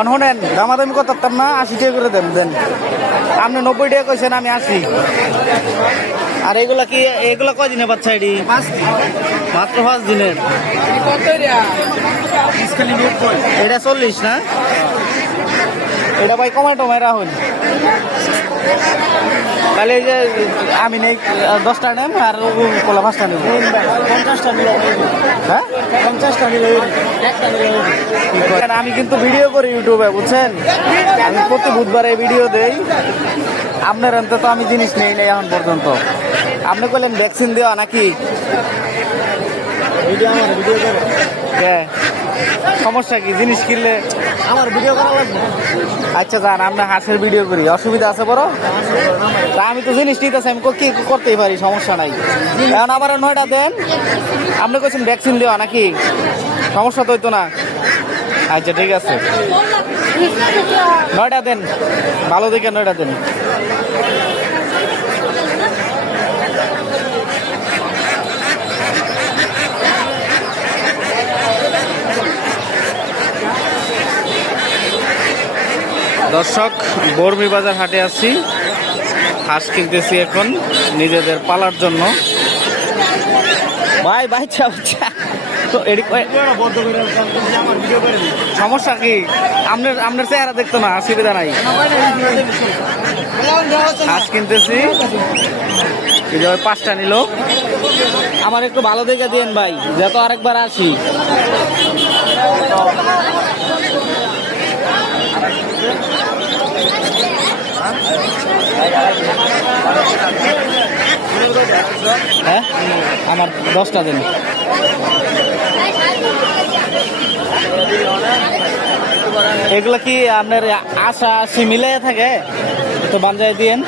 অনহনেন দামাদামি করতাম না আশি টাকা করে দেন দেন। আপনি নব্বই টাকা কইছেন আমি আশি। আর এগুলা কি এগুলা কয় দিনে বাচ্চা এডি মাত্র পাঁচ দিনের? এটা চল্লিশ না? এটা ভাই কমাই টমাই রাহুল। তাহলে এই যে আমি নেই দশটা নেব আর কোলা পাঁচটা নেব। পঞ্চাশটা নিলে হ্যাঁ? পঞ্চাশটা নিলে আমি কিন্তু ভিডিও করি ইউটিউবে বুঝছেন? আমি প্রতি বুধবারে ভিডিও দেই। আপনার অন্তত আমি জিনিস নেই নাই এখন পর্যন্ত। আপনি বললেন ভ্যাকসিন দেওয়া নাকি? ভিডিও আমার ভিডিও করে। সমস্যা কি? জিনিস কিনলে আমার ভিডিও করা লাগবে। আচ্ছা যান আমরা হাঁসের ভিডিও করি। অসুবিধা আছে বড়? তা আমি তো জিনিস নিতেছি আমি কি করতেই পারি? সমস্যা নাই। এখন আবার নয়টা দেন। আপনি কইছেন ভ্যাকসিন দেওয়া নাকি? সমস্যা তো হইতো না। আচ্ছা ঠিক আছে। নয়টা দেন। ভালো দেখে নয়টা দেন। দর্শক, বর্মি বাজার হাটে আছি। হাঁস কিনতেছি এখন নিজেদের পালার জন্য। ভাই বাচ্চা বাচ্চা তো সমস্যা কি? আপনার আপনার চেহারা দেখতো না অসুবিধা নাই। হাঁস কিনতেছি। পাঁচটা নিল। আমার একটু ভালো দেখে দিন ভাই যত আরেকবার আসি। হ্যাঁ? আমার দশটা দিন। এগুলো কি আপনার আশা আশি মিলাই থাকে? তো বাঞ্জায় দিয়েন।